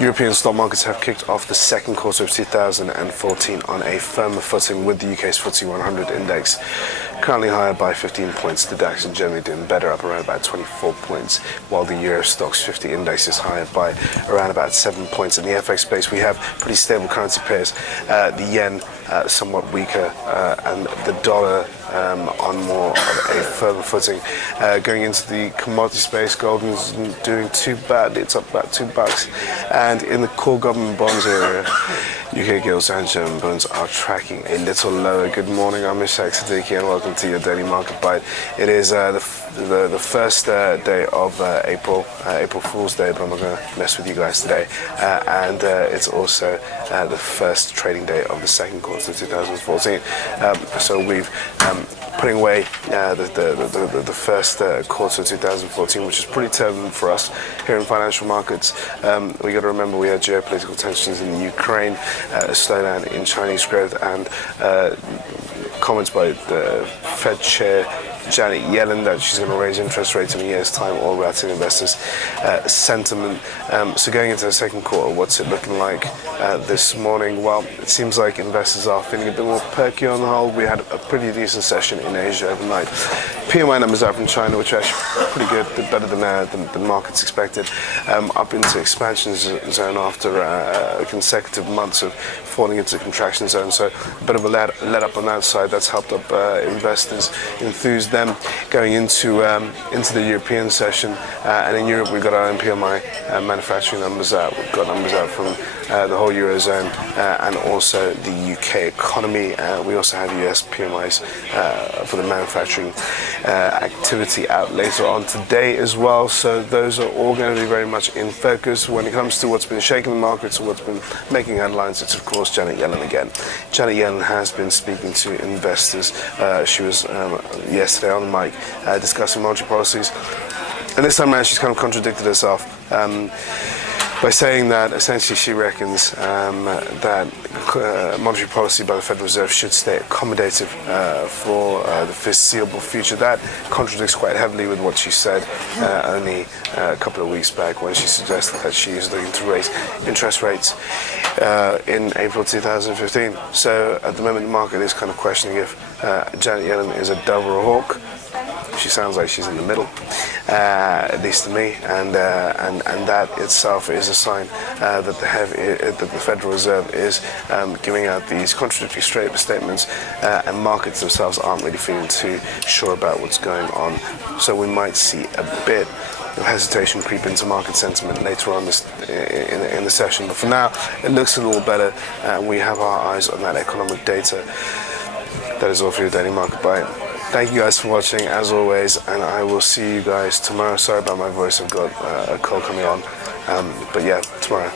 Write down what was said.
European stock markets have kicked off the second quarter of 2014 on a firmer footing, with the UK's FTSE 100 index currently higher by 15 points. The DAX in Germany doing better, up around about 24 points, while the Euro Stoxx 50 index is higher by around about 7 points. In the FX space, we have pretty stable currency pairs. The yen somewhat weaker, and the dollar on more of a firmer footing. Going into the commodity space, gold isn't doing too bad. It's up about $2. And in the core government bonds area, UK gilts and German bonds are tracking a little lower. Good morning, I'm Ishaq Siddiqui, and welcome to your daily market bite. It is the first day of April Fool's Day, but I'm not going to mess with you guys today. And it's also the first trading day of the second quarter of 2014. So we've putting away the first quarter of 2014, which is pretty turbulent for us here in financial markets. We got to remember we had geopolitical tensions in Ukraine, a slowdown in Chinese growth, and comments by the Fed chair Janet Yellen that she's going to raise interest rates in a year's time, all routing investors' sentiment. So going into the second quarter, what's it looking like this morning? Well, it seems like investors are feeling a bit more perky on the whole. We had a pretty decent session in Asia overnight. PMI numbers out from China, which are actually pretty good, a bit better than markets expected. Up into expansion zone after consecutive months of falling into contraction zone. So a bit of a let up on that side. That's helped up investors, enthused them going into the European session. And in Europe, we've got our own PMI manufacturing numbers out. We've got numbers out from the whole Eurozone and also the UK economy. We also have US PMIs for the manufacturing activity out later on today as well. So those are all going to be very much in focus. When it comes to what's been shaking the markets and what's been making headlines, it's of course Janet Yellen again. Janet Yellen has been speaking to investors. She was yesterday on the mic discussing monetary policies, and this time around she's kind of contradicted herself by saying that essentially she reckons that monetary policy by the Federal Reserve should stay accommodative for the foreseeable future. That contradicts quite heavily with what she said only a couple of weeks back, when she suggested that she is looking to raise interest rates in April 2015. So at the moment the market is kind of questioning if Janet Yellen is a dove or a hawk. She sounds like she's in the middle, at least to me, and that itself is a sign that the Federal Reserve is giving out these contradictory statements, and markets themselves aren't really feeling too sure about what's going on. So we might see a bit of hesitation creep into market sentiment later on in the session. But for now, it looks a little better, and we have our eyes on that economic data. That is all for your daily market bite. Thank you guys for watching, as always, and I will see you guys tomorrow. Sorry about my voice, I've got a call coming on, but yeah, tomorrow.